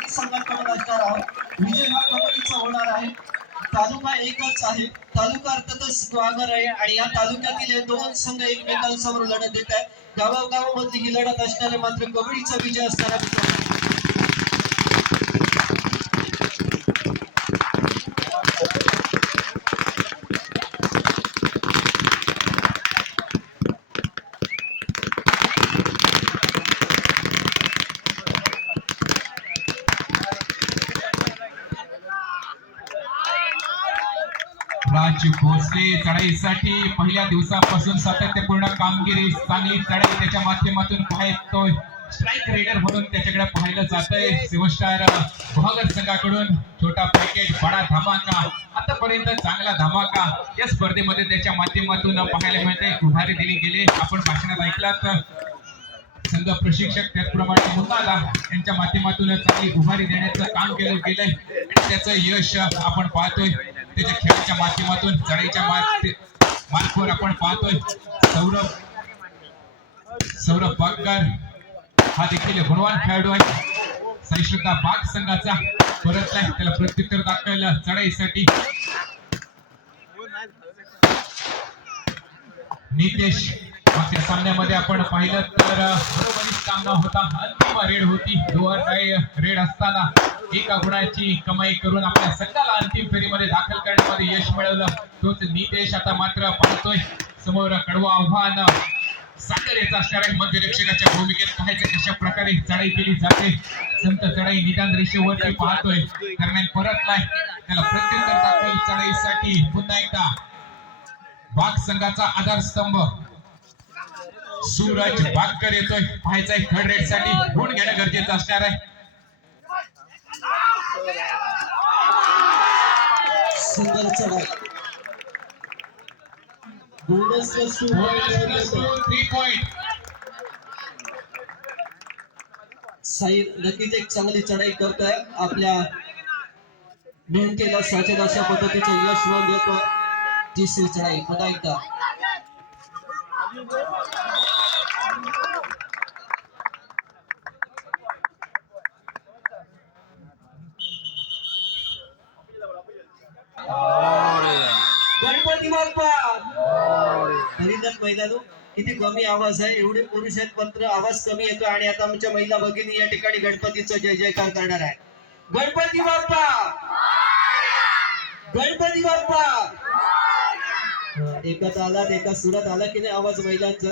दोन्ही संघांकडून असणार आहोत। विजय हा कबड्डीचा होणार आहे। तालुका एकच आहे, तालुका अर्थातच स्वागर आहे आणि या तालुक्यातील हे दोन संघ एकमेकांसमोर लढत देत आहेत। गावागावामधली ही लढत असणारे मात्र कबड्डीचा विजय असणारा राज भोसले चढाईसाठी पहिल्या दिवसापासून सातत्यपूर्ण कामगिरी, चांगली चढाई त्याच्या माध्यमातून पाहतोय। स्ट्राइक रेडर म्हणून त्याच्याकडे पाहिलं जातंय। सेव्हन गुहागर संघाकडून छोटा पॅकेज बडा धमाका, आतापर्यंत चांगला धमाका या स्पर्धेमध्ये त्याच्या माध्यमातून पाहायला मिळते। उभारी दिली गेली, आपण भाषणात ऐकलात संघ प्रशिक्षक त्याचप्रमाणे मुताला यांच्या माध्यमातून चांगली उभारी देण्याचं काम केलं गेलंय आणि त्याचं यश आपण पाहतोय। त्याच्या खेळाच्या माध्यमातून चढाईच्या मार्गावर आपण पाहतोय सौरभ बागकर हा देखील गुणवान खेळाडू आहे। सहिष्णुता बाग संघाचा परतलाय, त्याला प्रत्युत्तर दाखवायला चढाईसाठी नितेश। मागच्या सामन्यामध्ये आपण पाहिलं तर बरोबरीच सामना होता, अंतिम रेड होती। दोन रेड असताना एका गुणाची कमाई करून आपल्या संघाला अंतिम फेरीमध्ये दाखल करण्यामध्ये यश मिळवलं तोच नितेश। आता मात्र पाहतोय समोर कडवं आव्हान सागर याचा असणार आहे। मध्यरक्षकाच्या भूमिकेत पाहायचं कशा प्रकारे चढाई केली जाते। संत चढाई निदान रेषेवरती पाहतोय, दरम्यान परतलाय, त्याला प्रत्युत्तर दाखवेल चढाईसाठी पुन्हा एकदा बाग संघाचा आधारस्तंभ सूरज बागकर येतोय। पाहायचंय थर्ड रेड साठी गुण घेणं गरजेचं असणार आहे। सुंदर चढाई, बोनस +2 3 पॉइंट। साई नक्कीच एक चांगली चढाई करतोय, आपल्या मेहनतीला साजेल अशा पद्धतीचं यश मिळवून देतो। तिसरी चढाई पुन्हा एकदा गणपती बाप्पा। हरिदत्त मैदानो किती कमी आवाज आहे, एवढे पुरुष आहेत मात्र आवाज कमी येतो आणि आता आमच्या महिला भगिनी या ठिकाणी गणपतीचा जय जयकार करणार आहे। गणपती बाप्पा, गणपती बाप्पा। एकाच आला एका सुरात आला की नाही आवाज महिलांचा।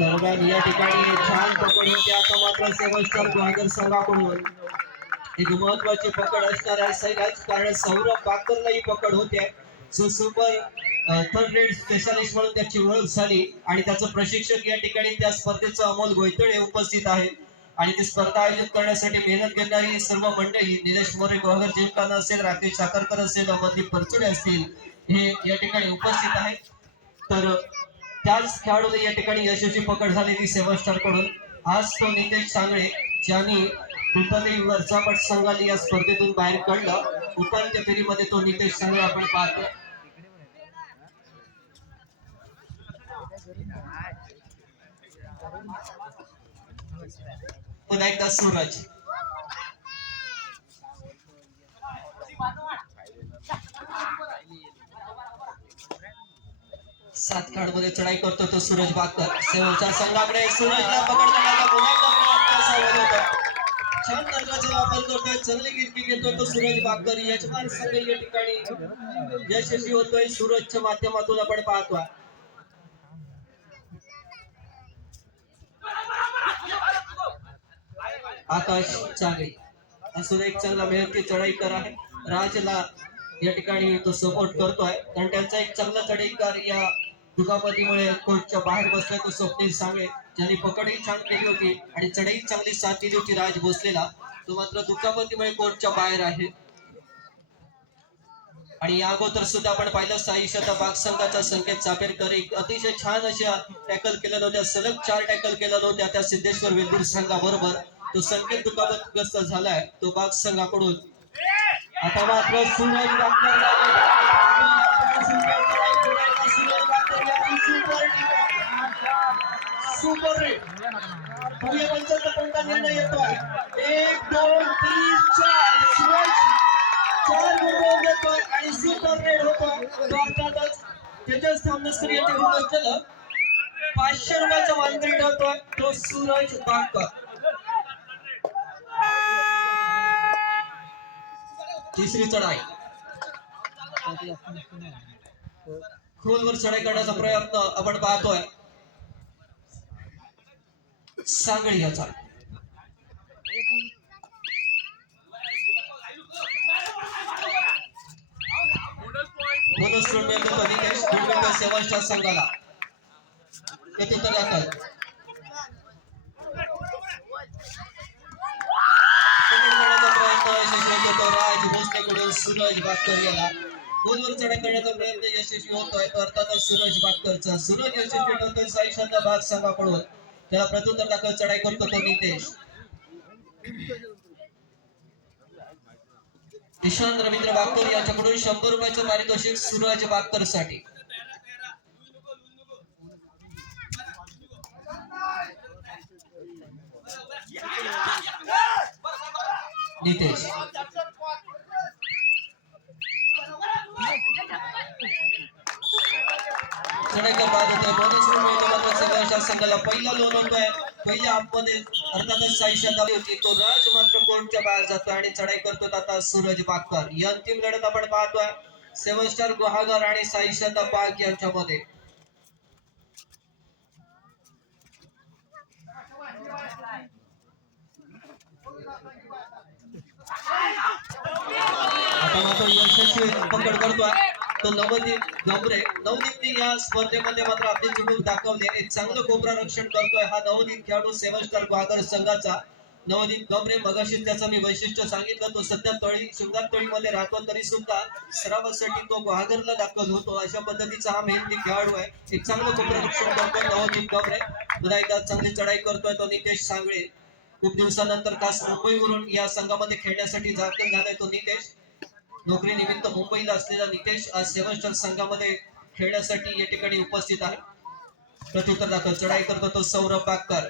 दरम्यान या ठिकाणी छान पकड होते, आता मात्र सेव्हन गुहागर संघाकडून एक महत्वाची पकड असणार आहे सैराज, कारण सौरभ बागकरला ही पकड होते जो सुपर थर्ड रेड स्पेशालिस्ट म्हणून त्याची ओळख झाली आणि त्याचं प्रशिक्षक या ठिकाणी त्या स्पर्धेचं अमोल गोयतळे उपस्थित आहे आणि ती स्पर्धा आयोजित करण्यासाठी मेहनत घेणारी सर्व मंडळी निलेश मोरे गुहागर जिमखाना असेल, राकेश साखरकर असेल, अमरदीप परचुडे असतील हे या ठिकाणी उपस्थित आहेत। तर त्याच खेळाडूला या ठिकाणी यशस्वी पकड झालेली सेव्हन स्टार कडून। आज तो नितेश सांगळे ज्यांनी पिंपरी वरचापट संघाला या स्पर्धेतून बाहेर काढलं, उपांत्य फेरीमध्ये तो नितेश सांगळे आपण पाहतो। पुन्हा एकदा सूरज, सात मध्ये चढाई करतो तो सूरज बागकर। सेव्हनच्या संघाकडे सूरजला पकडण्याचा पुन्हा एकदा छान तंत्राचा वापर करतोय, चांगली गिरकी घेतोय तो सूरज बागकर। यजमान संघ या ठिकाणी यशस्वी होतोय सूरजच्या माध्यमातून आपण पाहतोय। आकाश चांगली असं एक चांगला मेहनती चढाईकर आहे। राजला या ठिकाणी तो सपोर्ट करतोय कारण त्यांचा एक चांगला चढाईकार या दुखापतीमुळे कोर्टच्या बाहेर बसलाय तो स्वप्नील सांगळे, ज्यांनी पकडही छान केली होती आणि चढाई चांगली साथ दिली होती राज भोसलेला, तो मात्र दुखापतीमुळे कोर्टच्या बाहेर आहे। आणि या अगोदर सुद्धा आपण पाहिलं साईशता बाग संघाचा संकेत चापेरकर एक अतिशय छान अशा टॅकल केल्या नव्हत्या, सलग 4 टॅकल केल्या नव्हत्या त्या सिद्धेश्वर वेल्दूर संघाबरोबर। तो संकेत दुखापतग्रस्त झालाय तो बाग संघाकडून। आता मात्र सूरज बागकर सुपर रेड 75 निर्णय येतोय। वेळेस थांबणं स्त्री येथे होऊन असलेलं 500 रुपयाचा मानकरी ठरतोय तो सूरज बागकर. तिसरी चढाई खोलवर चढाई करण्याचा प्रयत्न आपण पाहतोय सांगळी याचा. बोनस गुण मिळतो निकेश गुणवंत सेवाच्या संघाला येथे तर दाखल प्रयत्न यशस्वी होतो राज भोसलेकडून सूरज बागकर याला गोलवर चढाई करण्याचा प्रयत्न यशस्वी होतोय अर्थातच सूरज बागकरचा. सूरज यशस्वी ठरतोय साईशांत भाग संघाकडून त्याला प्रत्युत्तर दाखल चढाई करतो तो नितेश. ईशान रवींद्र बागकर यांच्याकडून 100 रुपयाचं पारितोषिक सूरज बागकर साठी. नितेश चढाईकर बाद होतोय बोनस मिळतो संघाला पहिला लोन होतोय पहिल्या हाफमध्ये अर्थातच साईशांत होती तो राज मात्र कोर्टच्या बाहेर जातोय आणि चढाई करतो आता सूरज बागकर. ही अंतिम लढत आपण पाहतोय 7 स्टार गुहागर आणि साईशांत बाग यांच्यामध्ये. आता मात्र यशस्वी पकड करतोय तो नवदीप गमरे. नवदीपने या स्पर्धेमध्ये मात्र आपली चुकूक दाखवली एक चांगलं कोपरा रक्षण करतोय हा नवदीप खेळाडू 7 स्टार गुहागर संघाचा नवदीप गमरे. मगाशी त्याचं मी वैशिष्ट्य सांगितलं तो सध्या शृंगार तळीमध्ये राहतो तरी सुद्धा सरावासाठी तो गुहागरला दाखल होतो अशा पद्धतीचा हा मेहनती खेळाडू आहे. एक चांगलं कोपरा रक्षण करतोय नवदीप गमरे. पुन्हा एकदा चांगली चढाई करतोय तो नितेश सांगळे. खूप दिवसानंतर खास मुंबईवरून या संघामध्ये खेळण्यासाठी दाखल झालाय तो नितेश. नोकरी निमित्त मुंबईला असलेला नितेश आज 7 स्टार संघामध्ये खेळण्यासाठी या ठिकाणी उपस्थित आहे. प्रत्युत्तर दाखल चढाई करतो तो सौरभ बागकर.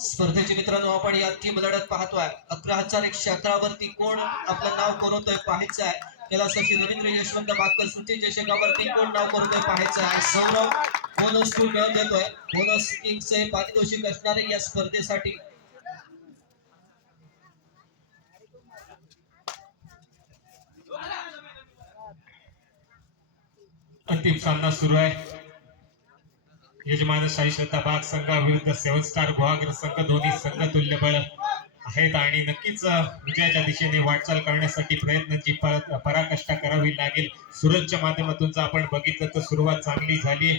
स्पर्धेचे मित्रांनो आपण या अंतिम लढत पाहतोय 11,111 वरती कोण आपलं नाव कोरवतोय पाहायचं आहे. त्याला सचिन रवींद्र यशवंत बागकर सुट्टी चषकावरती कोण नाव कोरवतोय पाहायचं आहे. सौरभ बोनस टू मिळवून देतोय. बोनस किंगचे पारितोषिक असणारे या स्पर्धेसाठी अंतिम सामना सुरू आहे. यजमान साईश्रद्धा बाग संघाविरुद्ध 7 स्टार गुहागर संघ. दोन्ही संघ तुल्यबळ आहेत आणि नक्कीच विजयाच्या दिशेने वाटचाल करण्यासाठी प्रयत्नांची पराकाष्ठा करावी लागेल. सूरजच्या माध्यमातून जर आपण बघितलं तर सुरुवात चांगली झाली.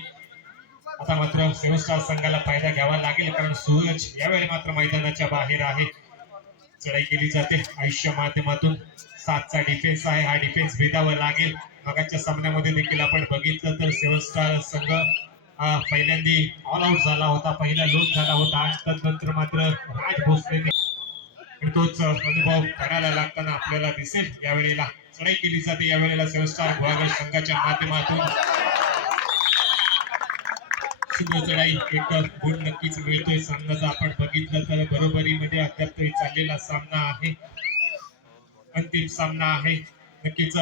आता मात्र 7 स्टार संघाला फायदा घ्यावा लागेल कारण सूरज यावेळी मात्र मैदानाच्या बाहेर आहे. चढाई केली जाते आयुष्य माध्यमातून 7चा डिफेन्स आहे. हा डिफेन्स भेदावा लागेल. मागाच्या सामन्यामध्ये देखील आपण बघितलं तर 7 स्टार संघ पहिल्यांदी ऑल आउट झाला होता. पहिला लोट झाला होता आणि तदनंतर मात्र राज भोसलेने तोच अनुभव करायला लागताना आपल्याला दिसेल. यावेळेला चढाई केली जाते. यावेळेला 7 स्टार गुहागर संघाच्या माध्यमातून सुंदर चढाई एक गुण नक्कीच मिळतोय. सामनाचा आपण बघितलं तर बरोबरीमध्ये अद्याप तरी चाललेला सामना आहे. अंतिम सामना आहे. नक्कीच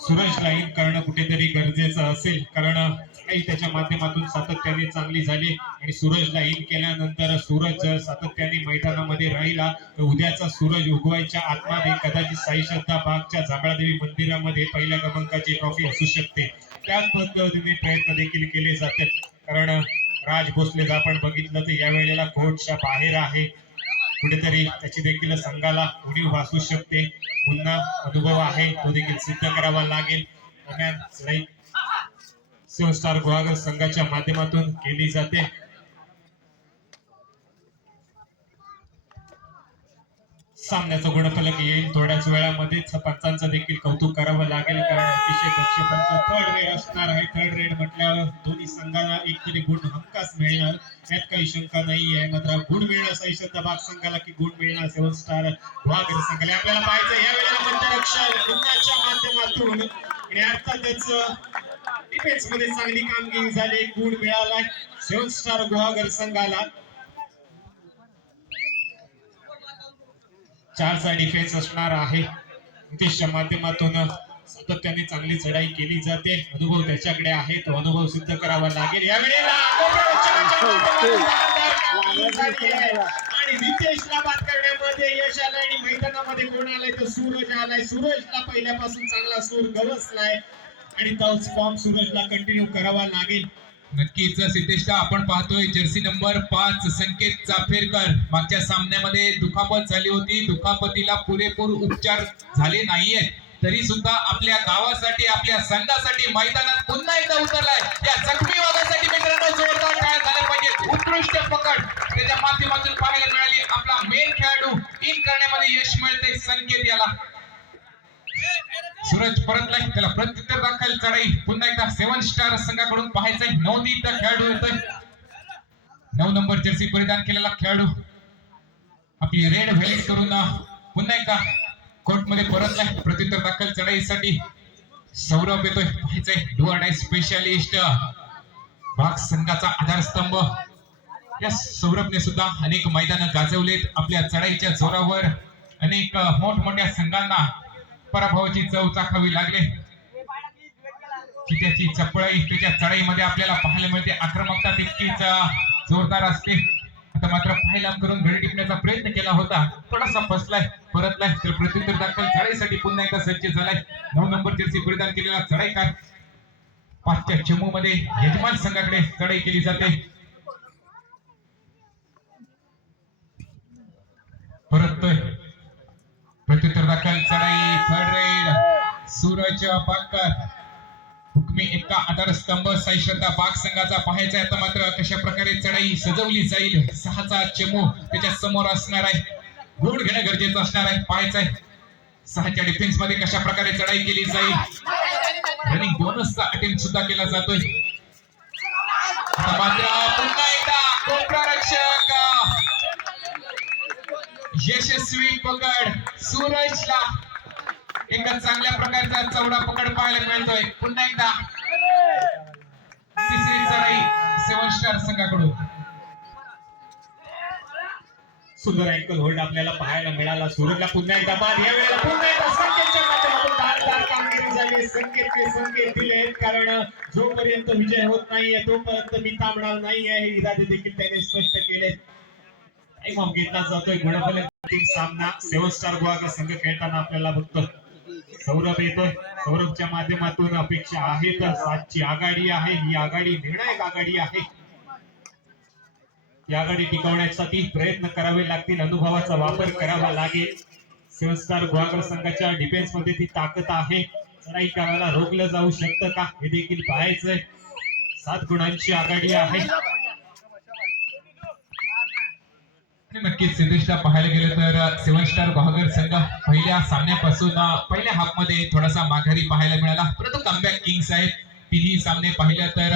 सूरज लाईन करणं कुठेतरी गरजेचं असेल कारण त्याच्या माध्यमातून सातत्याने चांगली झाली आणि सूरज लाईन केल्यानंतर सूरज सातत्याने मैदानामध्ये राहिला तर उद्याचा सूरज उगवायच्या आतमध्ये कदाचित साईश्रद्धा बागच्या जांभळादेवी मंदिरामध्ये पहिल्या क्रमांकाची ट्रॉफी असू शकते. त्याच पद्धतीने प्रयत्न देखील केले जातात कारण राज भोसले आपण बघितलं तर यावेळेला कोर्टच्या बाहेर आहे. कुठेतरी त्याची देखील संघाला उणीव भासू शकते. पुन्हा अनुभव आहे तो देखील सिद्ध करावा लागेल. दरम्यान चढाई 7 स्टार गुहागर संघाच्या माध्यमातून केली जाते. सामन्याचा गुणफलक येईल थोड्याच वेळामध्येच. पंचांचं देखील कौतुक करावं लागेल कारण अतिशय दक्षपंच थर्ड रेड असणार आहे. थर्ड रेड म्हटल्यावर दोन्ही संघाला एकतरी गुण हमखास मिळणार यात काही शंका नाही आहे. मात्र गुण मिळणार साईश्रद्धा बाग संघाला की गुण मिळणार 7 स्टार गुहागर संघाला आपल्याला पाहायचं. या वेळेला मंत्ररक्षक गुणाच्या माध्यमातून आणि अर्थातच डिफेन्स मध्ये चांगली कामगिरी झाली. गुण मिळालाय 7 स्टार गुहागर संघाला. 4चा डिफेन्स असणार आहे. नितेशच्या माध्यमातून सातत्याने चांगली चढाई केली जाते. अनुभव त्याच्याकडे आहे, तो अनुभव सिद्ध करावा लागेल यावेळेला. आणि नितेशला बाद करण्यामध्ये यश आलंय आणि मैदानामध्ये कोण आलाय तर सूरज आलाय. सूरजला पहिल्यापासून चांगला सूर गवसलाय आणि तोच फॉर्म सूरजला कंटिन्यू करावा लागेल. नक्कीच सिद्धेशला आपण पाहतोय जर्सी नंबर 5 संकेत चाफेरकर मागच्या सामन्यामध्ये दुखापत झाली होती. दुखापतीला पुरेपूर उपचार झाले नाहीये, तरी सुद्धा आपल्या गावासाठी आपल्या संघासाठी मैदानात पुन्हा एकदा उतरलाय. या जखमी वाघासाठी मित्रांनो जोरदार टाळ्या झाल्या पाहिजेत. उत्कृष्ट पकड त्याच्या माध्यमातून पाहायला मिळाली. आपला मेन खेळाडू इन करण्यामध्ये यश मिळते संकेत याला. सूरज परतलाय, त्याला प्रत्युत्तर दाखल चढाई पुन्हा एकदा 7 स्टार संघाकडून पाहायचंय. नवदीप खेळाडू येतोय, 9 नंबर जर्सी परिधान केलेला खेळाडू आपली रेड व्हेल्ट करून पुन्हा एकदा कोर्ट मध्ये परतलाय. प्रत्युत्तर दाखल चढाईसाठी सौरभ येतोय, पाहायचंय. डू ऑर डाय स्पेशलिस्ट भाग संघाचा आधारस्तंभ या सौरभने सुद्धा अनेक मैदान गाजवलेत. आपल्या चढाईच्या जोरावर अनेक मोठमोठ्या संघांना पराभवाची चव चाखावी लागले. त्याची चपळाई त्याच्या चढाईमध्ये आपल्याला पाहायला मिळते. आक्रमकता तितकीच जोरदार असते. आता मात्र पाहायला करून घडी टिपण्याचा प्रयत्न केला होता, थोडासा फसलाय. परतलाय तर प्रत्युत्तर दाखल चढाईसाठी पुन्हा एकदा सज्ज झालाय. 9 नंबर जर्सी परिधान केलेला चढाईकार 5च्या चमू मध्ये यजमान संघाकडे चढाई केली जाते. परततोय प्रत्युत्तर दाखल चढाई थर्ड रेड सूरज पाकर हुकमी एका आधारस्तंभ साई श्रद्धा बाग संघाचा पाहायचा. आता मात्र कशा प्रकारे चढाई सजवली जाईल. 6चा चमू त्याच्या समोर असणार आहे, गुण घेणं गरजेचं असणार आहे. पाहायचंय 6च्या डिफेन्स मध्ये कशा प्रकारे चढाई केली जाईल. रनिंग बोनसचा अटेम्प्ट सुद्धा केला जातोय. आता मात्र पुन्हा एकदा कोपरा रक्षक यशस्वी पकड सूरजला एका चांगल्या प्रकारचा चौडा पकड पाहायला मिळतोय. पुन्हा एकदा तिसरी चढाई 7 स्टार संघाकडून. सुंदर अँकल होल्ड आपल्याला पाहायला मिळाला. सूरजला पुन्हा एकदा बाद. यावेळेला पुन्हा एकदा संकेतच्या माध्यमातून धारदार कामगिरी झाली. संकेतचे संकेत दिलेत, कारण जोपर्यंत विजय होत नाहीये तोपर्यंत मी थांबणार नाहीये हे इरादे देखील त्याने स्पष्ट केले. टाइम ऑफ घेतला जातोय. गुणफलक सामना 7 स्टार गोवा संघ खेळताना आपल्याला बघतो. सौरभ येतोय, सौरभच्या माध्यमातून अपेक्षा आहे तर 7ची आघाडी आहे. ही आघाडी निर्णायक आघाडी आहे. ही आघाडी टिकवण्यासाठी प्रयत्न करावे लागतील, अनुभवाचा वापर करावा लागेल. 7 स्टार गोवा संघाच्या डिफेन्स मध्ये ती ताकद आहे. चढाई करायला रोखलं जाऊ शकतं का हे देखील पाहायचंय. 7 गुणांची आघाडी आहे. नक्कीच सिद्धेशला पाहायला गेलं तर 7 स्टार बहागर संघ पहिल्या सामन्यापासून पहिल्या हाफ मध्ये थोडासा माघारी पाहायला मिळाला, परंतु कमबॅक किंग्स आहेत. तिन्ही सामने पाहिलं तर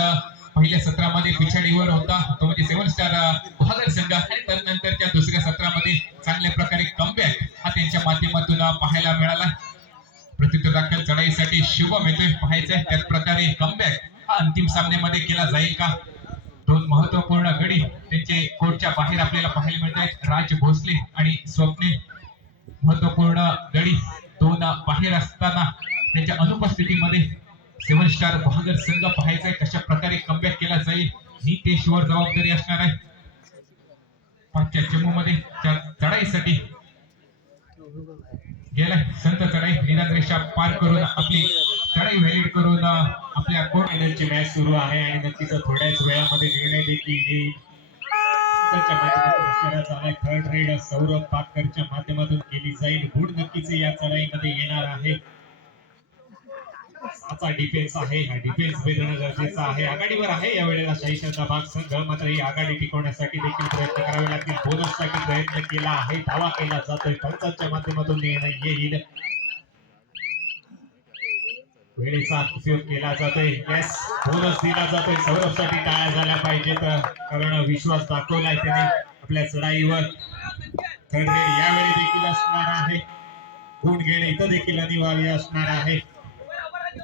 पहिल्या सत्रामध्ये पिछाडीवर होता तो म्हणजे 7 स्टार बहागर संघ, आणि त्यानंतरच्या दुसऱ्या सत्रामध्ये चांगल्या प्रकारे कमबॅक हा त्यांच्या माध्यमातून पाहायला मिळाला. प्रत्युत्तर दाखल चढाईसाठी शुभम येतोय, पाहायचंय त्याच प्रकारे कमबॅक हा अंतिम सामन्यामध्ये केला जाईल का. 2 महत्वपूर्ण गडी त्यांचे कोर्टच्या बाहेर आपल्याला पाहायला मिळत आहेत. राज भोसले आणि स्वप्नील महत्वपूर्ण गडी 2 बाहेर असताना त्यांच्या अनुपस्थितीमध्ये 7 स्टार बहागर संघ पाहायचाय कशा प्रकारे कमबॅक केला जाईल. नितेशवर जबाबदारी असणार आहे. 5च्या चमू मध्ये चढाईसाठी गेलाय. संत चढाई निदान रेषा पार करून आपली चढाई व्हॅलिड करून आपल्या कोर्ट फायनलची मॅच सुरू आहे आणि नक्कीच थोड्याच वेळामध्ये निर्णय देखील येईल. थर्ड रेड सौरभ पाकरच्या माध्यमातून केली जाईल. गुड नक्कीच या चढाईमध्ये येणार आहे. 6चा डिफेन्स आहे, हा डिफेन्स बेधणं गरजेचं आहे. आघाडीवर आहे या वेळेला शाही श्रद्धा बाग संघ, मात्र ही आघाडी टिकवण्यासाठी देखील प्रयत्न करावे लागतील. बोनससाठी प्रयत्न केला आहे, दावा केला जातोय. पंचांच्या माध्यमातून निर्णय येईल. वेळेचा उपयोग केला जातोय. यस, बोनस दिला जातोय. सौरभसाठी टाळ्या झाल्या पाहिजेत, कारण विश्वास दाखवलाय त्याने आपल्या चढाईवर. थर्ड रेड यावेळी देखील असणार आहे. गुण घेणे इथं देखील अनिवार्य असणार आहे.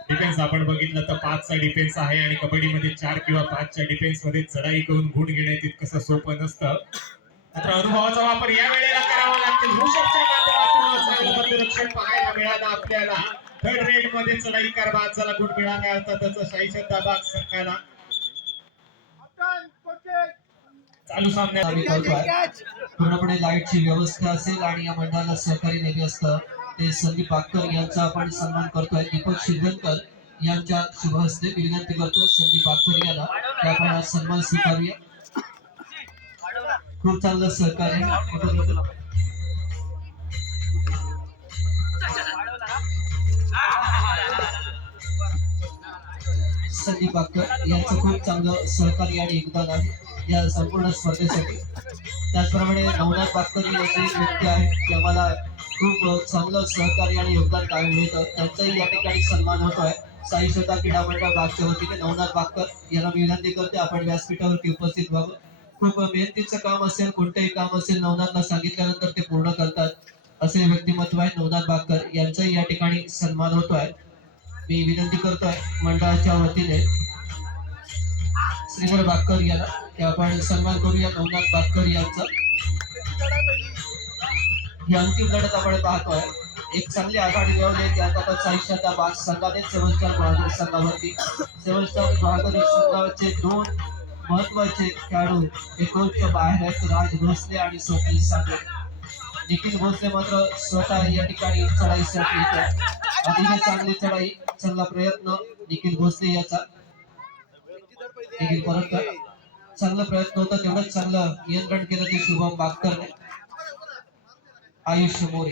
डिफेन्स आपण बघितलं तर 5चा डिफेन्स आहे आणि कबड्डीमध्ये 4 किंवा 5च्या डिफेन्स मध्ये चढाई करून गुण घेणे तितकंसं सोपं नसतं. मात्र अनुभवाचा वापर या वेळेला करावा लागतील. ऋषभच्या माध्यमातून चांगलं रक्षण पाहायला मिळालं आपल्याला. थर्ड रेड मध्ये चढाईकार बाद झाला. गुण मिळाला अर्थातच शाहीशब्दा बाग संघाला. चालू सामन्यात आम्ही करतोय पूर्णपणे लाईटची व्यवस्था असेल आणि या मंडळाला सहकारी नेहमी असतं ते संदीप बागकर यांचा आपण सन्मान करतोय. दीपक शिंदकर यांच्या शुभ हस्ते मी विनंती करतो संदीप बागकर यांना की आपण हा सन्मान स्वीकारूया. खूप चांगलं सहकार्य संदीप बागकर यांचं खूप चांगलं सहकार्य आणि योगदान आहे या संपूर्ण स्पर्धेसाठी. त्याचप्रमाणे नवनाथ बागकर ही अशी व्यक्ती आहे की आम्हाला खूप चांगलं सहकार्य आणि योगदान कायम मिळतं. त्यांचाही या ठिकाणी सन्मान होतोय. साई श्रद्धा क्रीडा मंडळ बागच्या वतीने नवनाथ बागकर यांना मी विनंती करते आपण व्यासपीठावरती उपस्थित व्हावं. खूप मेहनतीचं काम असेल कोणतंही काम असेल नवनाथला सांगितल्यानंतर ते पूर्ण करतात असे व्यक्तिमत्व आहे नवनाथ बागकर यांचाही या ठिकाणी सन्मान होतोय. मी विनंती करतोय मंडळाच्या वतीने श्रीधर बागकर यांना की आपण सन्मान करूया नवनाथ बागकर यांचा. ही अंतिम लढत आपण पाहतोय. एक चांगली आघाडी मिळवली की आता साईश्रद्धा बाग संघाने सेव्हन बहादूर संघावरती सेव्हन बहादूर संघाचे दोन महत्वाचे खेळाडू हे कोर्टच्या बाहेर आहेत. राज भोसले आणि स्वप्नील साठे. निखिल भोसले मात्र स्वतः या ठिकाणी चढाईसाठी येतो. अतिशय चांगली चढाई चांगला प्रयत्न निखिल भोसले याचा. निखिल परत चांगला प्रयत्न होता तेवढंच चांगलं नियंत्रण केलं ते शुभम बागकरने. आयुष्य मोरे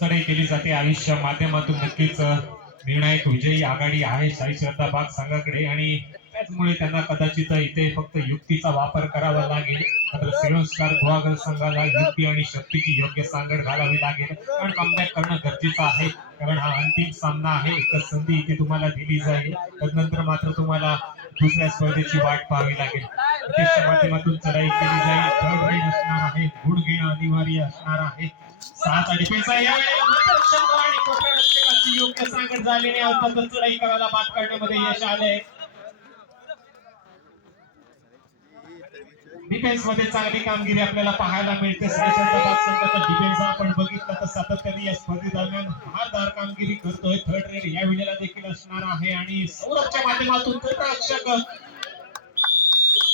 चढाई केली जाते आयुष्या माध्यमातून. नक्कीच निर्णायक विजयी आघाडी आहे साई श्रद्धा बाग संघाकडे आणि त्याचमुळे त्यांना कदाचित इथे फक्त युक्तीचा वापर करावा लागेल. मात्र सेव्हन स्टार गुहागर संघाला युक्ती आणि शक्तीची योग्य सांगड घालावी लागेल कारण कमबॅक करणं गरजेचं आहे. कारण हा अंतिम सामना आहे. एकच संधी इथे तुम्हाला दिली जाईल. त्यानंतर मात्र तुम्हाला दुसऱ्या स्पर्धेची वाट पाहावी लागेल. त्याच्या माध्यमातून चढाई केली जाईल. थर्ड रेड असणार आहे. गुण घेणं अनिवार्य असणार आहे. 6 डिफेन्स आहे यावेळेला मात्र शंभर आणि कोपऱ्याची योग्य सांगड झालेली अर्थातच चढाई करायला बाद करण्यामध्ये यश आलंय. डिफेन्स मध्ये चांगली कामगिरी आपल्याला पाहायला मिळते. संघाचा डिफेन्स आपण बघितलं तर सातत्याने या स्पर्धेदरम्यान धारदार कामगिरी करतोय. थर्ड रेड या वेळेला देखील असणार आहे आणि सौरभच्या माध्यमातून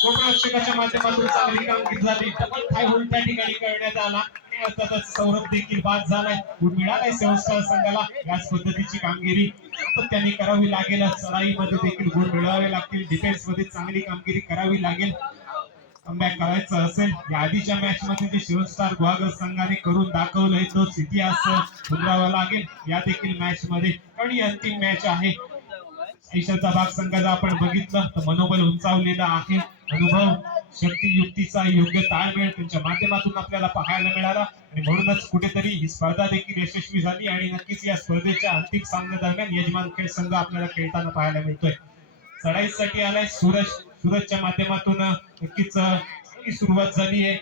कोपरक्षकाच्या माध्यमातून चांगली कामगिरी झाली. डबल थाय होल्ड त्या ठिकाणी करण्यात आला. अर्थातच सौरभ देखील बाद झालाय. गुण मिळालाय सेव्हन स्टार संघाला. याच पद्धतीची कामगिरी सातत्याने करावी लागेल. चढाईमध्ये देखील गुण मिळवावे लागतील. डिफेन्स मध्ये चांगली कामगिरी करावी लागेल. कमबॅक करायचं असेल या आधीच्या मॅच मध्ये जे सेव्हन स्टार गुहागर संघाने करून दाखवलंय तोच इतिहास पुनरावा लागेल या देखील मॅच मध्ये. कारण ही अंतिम मॅच आहे. साईश्रद्धा बाग संघाचा आपण बघितलं तर मनोबल उंचावलेला आहे. अनुभव शक्ती युक्तीचा योग्य ताळमेळ त्यांच्या माध्यमातून आपल्याला पाहायला मिळाला आणि म्हणूनच कुठेतरी ही स्पर्धा देखील यशस्वी झाली आणि नक्कीच या स्पर्धेच्या अंतिम सामन्यादरम्यान यजमान खेळ संघ आपल्याला खेळताना पाहायला मिळतोय. चढाईसाठी आलाय सूरजच्या माध्यमातून नक्कीच चांगली सुरुवात झाली आहे.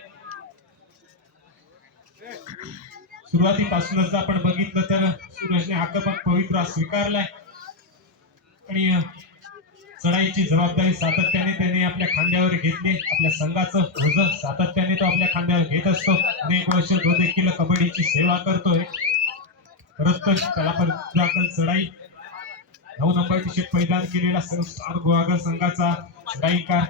सुरुवातीपासूनच आपण बघितलं तर सूरजने हाकपाक पवित्रा स्वीकारलाय आणि चढाईची जबाबदारी सातत्याने त्याने आपल्या खांद्यावर घेतली. आपल्या संघाचं ओझं सातत्याने तो आपल्या खांद्यावर घेत असतो. अनेक वर्ष तो देखील कबड्डीची सेवा करतोय. परत त्याला पण चढाई 9 नंबर टी शर्ट परिधान केलेला स्टार गुहागर संघाचा चढाईकार.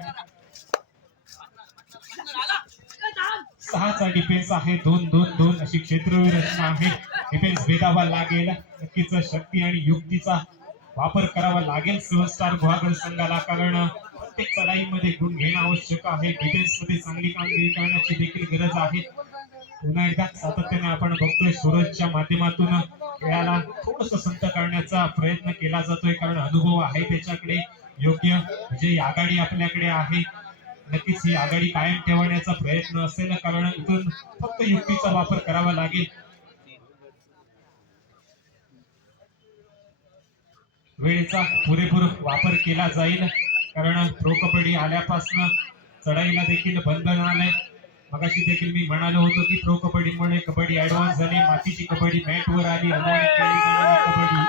6चा डिफेन्स आहे. 2-2-2 अशी क्षेत्रवीर रचना आहे. डिफेन्स भेदावा लागेल. नक्कीच शक्ती आणि युक्तीचा वापर करावा लागेल सेव्हन स्टार गुहागर संघाला. कारण प्रत्येक चढाईमध्ये गुण घेणं आवश्यक आहे. डिफेन्स मध्ये चांगली कामगिरी करण्याची देखील गरज आहे. पुन्हा एकदा सातत्याने आपण बघतोय सूरजच्या माध्यमातून खेळाला थोडस संत करण्याचा प्रयत्न केला जातोय. कारण अनुभव आहे त्याच्याकडे. योग्य विजयी आघाडी आपल्याकडे आहे. नक्कीच ही आघाडी कायम ठेवण्याचा प्रयत्न असेल. कारण इथून फक्त युक्तीचा वापर करावा लागेल. वेळेचा पुरेपूर वापर केला जाईल. कारण प्रो कबड्डी आल्यापासून चढाईला देखील बंधन आलंय. मगाशी देखील मी म्हणालो होतो की प्रो कबड्डीमुळे कबड्डी ऍडव्हान्स झाली. मातीची कबड्डी मॅटवर आली. कबड्डी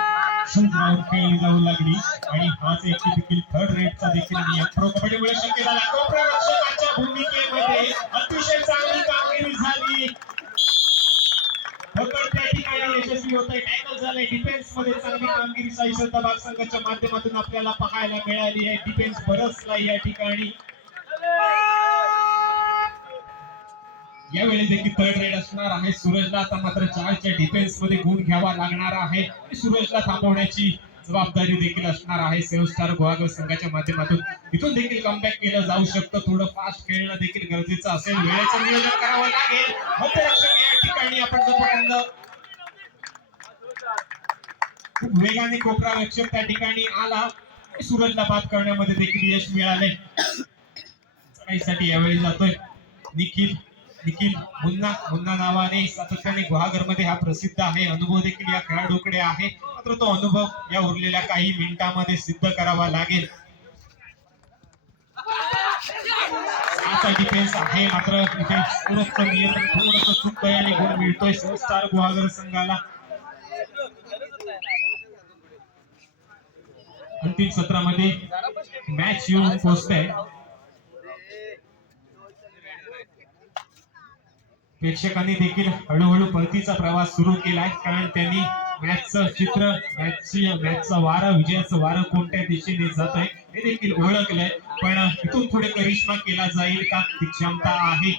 सुंदर खेळली जाऊ लागली आणि हाच एक देखील थर्ड रेटचा देखील नियम प्रो कबड्डीमुळे शक्य झाला. कोपरक्षकाच्या भूमिकेमध्ये अतिशय चांगली कामगिरी झाली. पकड त्या ठिकाणी यशस्वी होत आहे. टॅकल झालंय. डिफेन्स मध्ये चांगली कामगिरी साई श्रद्धा बाग संघाच्या माध्यमातून आपल्याला पाहायला मिळाली आहे. डिफेन्स बरसला या ठिकाणी. यावेळी देखील थर्ड रेड असणार आहे. सूरजला आता मात्र 4च्या डिफेन्स मध्ये गुण घ्यावा लागणार आहे. सूरजला थांबवण्याची जबाबदारी देखील असणार आहे सेव्हन स्टार गुहागर संघाच्या माध्यमातून. इथून देखील कमबॅक केलं जाऊ शकतं. थोडं फास्ट खेळणं देखील गरजेचं असेल. वेळेचं नियोजन करावं लागेल. मध्यरक्षक या ठिकाणी आपण जर खूप वेगाने कोपरा रक्षक त्या ठिकाणी आला. सूरजला बाद करण्यामध्ये देखील यश मिळाले. चढाईसाठी यावेळी जातोय निखिल मुन्ना नावाने सातत्याने गुहागर मध्ये हा प्रसिद्ध आहे. अनुभव देखील या खेळाडूकडे आहे. मात्र तो अनुभव या उरलेल्या काही मिनिटांमध्ये सिद्ध करावा लागेल. आता डिफेन्स आहे मात्र इथे सुरक्षित नियंत्रण थोडंसं चुकतंय आणि गुण मिळतोय सेव्हन स्टार गुहागर संघाला. अंतिम सत्रामध्ये मॅच येऊन पोहोचते. प्रेक्षकांनी देखील हळूहळू परतीचा प्रवास सुरू केलाय. कारण त्यांनी मॅचचं चित्र मॅचचं वारं विजयाचं वारं कोणत्या दिशेने जात आहे हे देखील ओळखलंय. पण इथून थोडे करिश्मा केला जाईल का ती क्षमता आहे.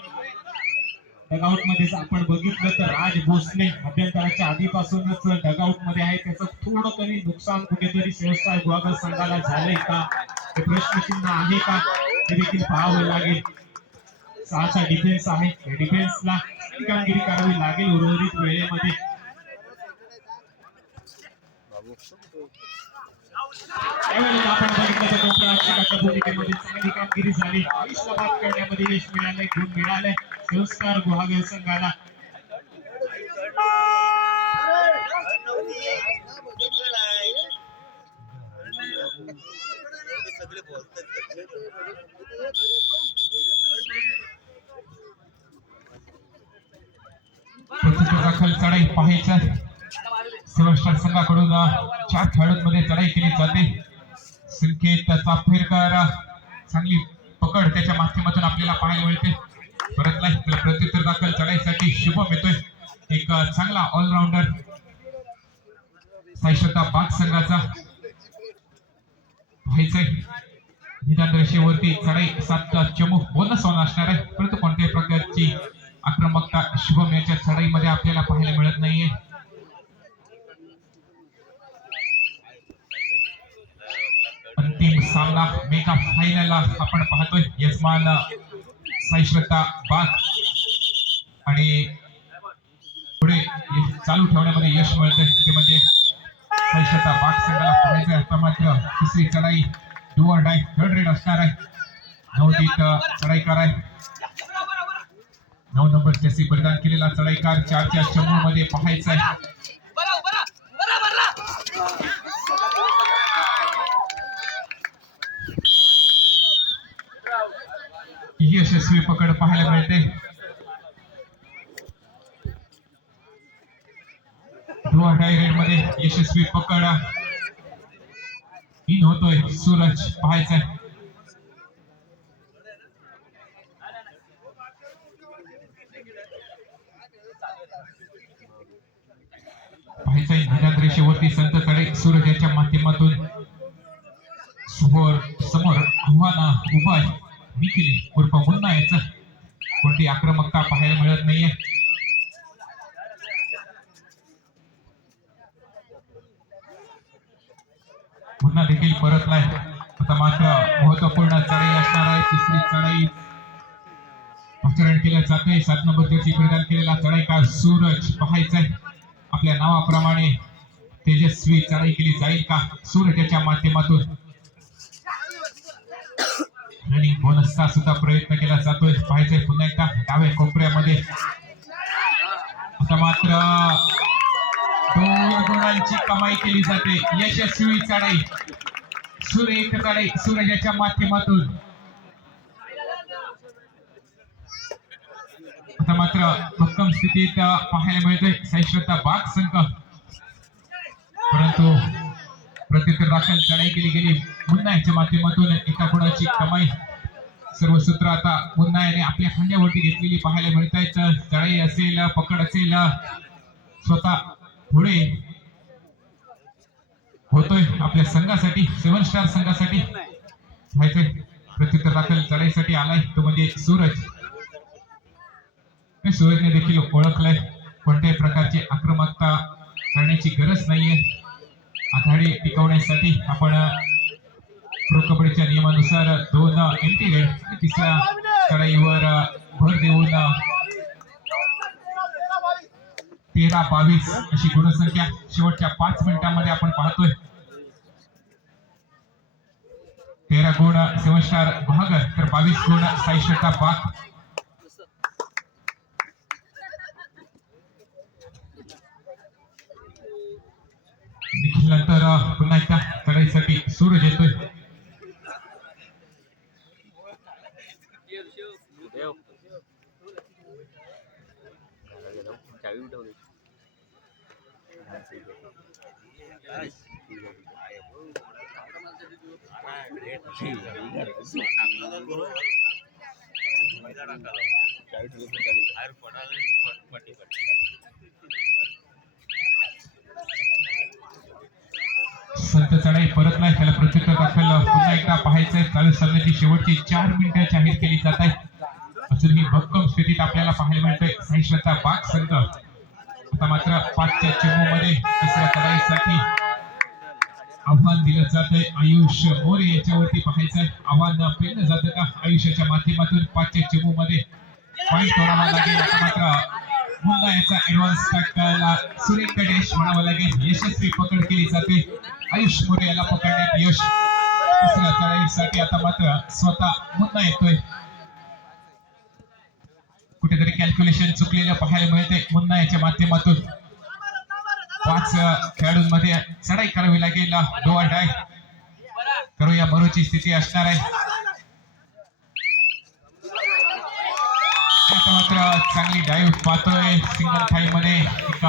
डगआउट मध्ये आपण बघितलं तर राज भोसले मध्यंतराच्या आधीपासूनच डगआउट मध्ये आहे. त्याचं थोडं तरी नुकसान कुठेतरी सेव्हन स्टार गुहागर संघाला झालंय का हे प्रश्नचिन्ह आहे का हे देखील पाहावं लागेल. 6चा डिफेन्स आहे. डिफेन्सला कामगिरी करावी लागेल उर्वरित वेळेमध्ये. त्यावेळेला आपण बघितलं तर कोपरक्षकाच्या भूमिकेमध्ये चांगली कामगिरी झाली. 20ला बाद करण्यामध्ये यश मिळालंय. गुण मिळालंय सेव्हन स्टार गुहागर संघाला. दाखल चढाई पाहायचं. सेव्हन स्टार संघाकडून 4 खेळाडूंमध्ये चढाई केली जाते. संकेत चाफेरकर चांगली पकड त्याच्या माध्यमातून आपल्याला पाहायला मिळते. परतलाय प्रत्युत्तर दाखल चढाईसाठी शुभम येतोय. एक चांगला ऑलराऊंडर साई श्रद्धा बाग संघाचा पाहायचंय. निदान रेषेवरती चढाई 7 चमू बोनस वन असणार आहे. परंतु कोणत्याही प्रकारची आक्रमकता शुभम याच्या चढाईमध्ये आपल्याला पाहायला मिळत नाहीये. अंतिम सामना मेगा फायनल आपण पाहतोय. यजमान साई श्रद्धा बाग आणि पुढे चालू ठेवण्यामध्ये यश मिळतंय ते म्हणजे साई श्रद्धा बाग संघाला पाहायचंय. आता मात्र तिसरी चढाई do or die third red असणार आहे. नवदीत चढाईकार आहे. 9 नंबर जर्सी परिधान केलेला चढाईकार 4च्या चमू मध्ये पाहायचा आहे. यशस्वी पकड पाहायला मिळते. डू ऑर डाय रेड मध्ये यशस्वी पकड इन होतोय. सूरज पाहायचा आहे. निदान रेषेवरती संत चढाई सूरज याच्या माध्यमातून समोर आव्हान उभा आहे. निखिल उर्फ मुन्ना याचं कोणती आक्रमकता पाहायला मिळत नाहीये. मुन्ना देखील परतलाय. आता मात्र महत्वपूर्ण चढाई असणार आहे. तिसरी चढाई आचरण केलं जाते. 7 नंबर जर्सी परिधान केलेला चढाईकार सूरज पाहायचाय. आपल्या नावाप्रमाणे तेजस्वी चढाई केली जाईल का सूरज याच्या माध्यमातून. रनिंग बोनसचा सुद्धा प्रयत्न केला जातोय. पाहायचंय पुन्हा एकदा डाव्या कोपऱ्यामध्ये. आता मात्र 2 गुणांची कमाई केली जाते. यशस्वी चढाई सुरेख चढाई सूरज याच्या माध्यमातून. आता मात्र भक्कम स्थितीत पाहायला मिळते साई श्रद्धा बाग संघ. परंतु प्रत्युत्तर दाखल चढाई केली गेली. पुन्हा याच्या माध्यमातून एका गुणाची कमाई. सर्व सूत्र आता पुन्हा याने आपल्या खांद्यावरती घेतलेली पाहायला मिळत आहेत. चढाई असेल, पकड असेल, स्वतः पुढे होतोय आपल्या संघासाठी, 7 स्टार संघासाठी व्हायचंय. प्रत्युत्तर दाखल चढाईसाठी आलाय तो म्हणजे सूरज. सूरजने देखील ओळखलंय कोणत्याही प्रकारची आक्रमकता करण्याची गरज नाहीये. आघाडी टिकवण्यासाठी आपण प्रो कबड्डीच्या नियमानुसार 2 एम्प्टी रेड आणि तिसऱ्या चढाईवर भर देऊन 13-22 अशी गुणसंख्या शेवटच्या 5 मिनिटांमध्ये आपण पाहतोय. 13 गुण 7 स्टार बहागर तर 22 गुण साई श्वेता बाग. नंतर पुन्हा एकदा चढाईसाठी सूरज येतोय. संत चढाई परत नाही, त्याला प्रत्युत्तर दाखल पुन्हा एकदा पाहायचंय. चालू सामन्याची शेवटची 4 मिनिटं जाहीर केली जात आहेत. अजूनही भक्कम स्थितीत आपल्याला पाहायला मिळतंय साई श्वेता बाग संघ. आता मात्र 5च्या चमूमध्ये तिसऱ्या चढाईसाठी आव्हान दिलं जातंय. आयुष मोरे याच्यावरती पाहायचंय आव्हान पेललं जातं का आयुष्याच्या माध्यमातून. 5च्या चमूमध्ये पॉईंट तोडावा लागेल. आता मात्र पुन्हा याचा ऍडव्हान्स टाकायला सुरेख गणेश म्हणावं लागेल. यशस्वी पकड केली जाते. आयुष मोरे याला पकडण्यात यश. तिसऱ्या चढाईसाठी आता मात्र स्वतः पुन्हा येतोय. कुठेतरी कॅल्क्युलेशन चुकलेलं पाहायला मिळते. पुन्हा याच्या माध्यमातून 5 खेळाडूंमध्ये चढाई करावी लागेल. डो ऑर डाय करूया मरोची स्थिती असणार आहे. आता मात्र चांगली डाईव्ह पाहतोय. सिंगल थाई मध्ये एक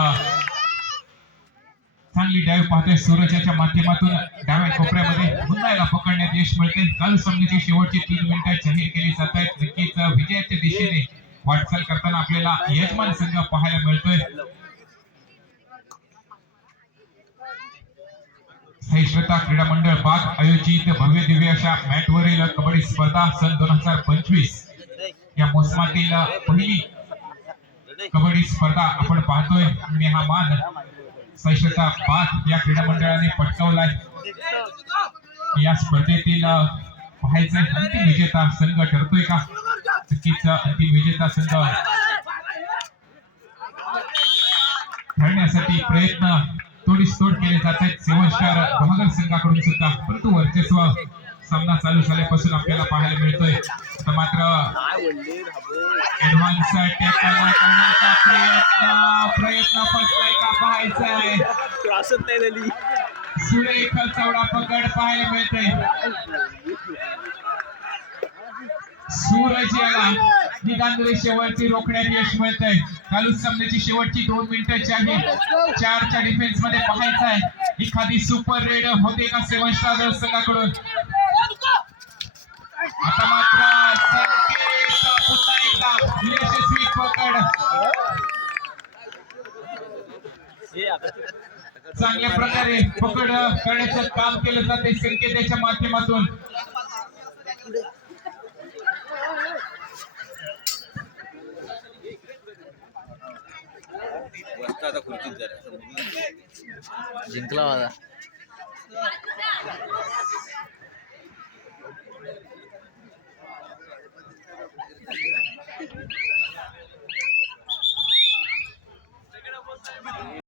चांगली डाईव्ह पाहतोय सूरजाच्या माध्यमातून. डाव्या कोपऱ्यामध्ये पुन्हा याला पकडण्यात यश मिळते. चालू सामन्याची शेवटची 3 मिनिटं जाहीर केली जात आहेत. नक्कीच विजयाच्या दिशेने वाटचाल करताना आपल्याला यजमान संघ पाहायला मिळतोय. साई श्वेता क्रीडा मंडळ बाग आयोजित भव्य दिव्य अशा मॅटवरील कबड्डी स्पर्धा सन 2025 या मोसमातील पहिली कबड्डी स्पर्धा आपण पाहतोय. आणि हा मान साई श्वेता बाग या क्रीडा मंडळाने पटकावलाय. या स्पर्धेतील पाहायचंय अंतिम विजेता संघ ठरतोय का. नक्कीच अंतिम विजेता संघ ठरण्यासाठी प्रयत्न तोडीस-तोड केले जात आहेत 7 स्टार बहागर संघाकडून सुद्धा. परंतु वर्चस्व सामना चालू झाल्यापासून आपल्याला पाहायला मिळतोय. आता मात्र ऍडव्हान्स टॅकल करण्याचा प्रयत्न फसलाय का पाहायचा आहे. सुरेख चौडा पकड पाहायला मिळते. सूरज याला निदान रेषेवरती रोखण्यात यश मिळतंय. चालू सामन्याची शेवटची 2 मिनिटं जाहीर. 4च्या डिफेन्स मध्ये पाहायचं आहे एखादी सुपर रेड होते का 7 स्टार संघाकडून. आता मात्र संकेत पुन्हा एकदा यशस्वी पकड. चांगल्या प्रकारे पकड करण्याचं काम केलं जाते संकेताच्या माध्यमातून. जिंकला माझा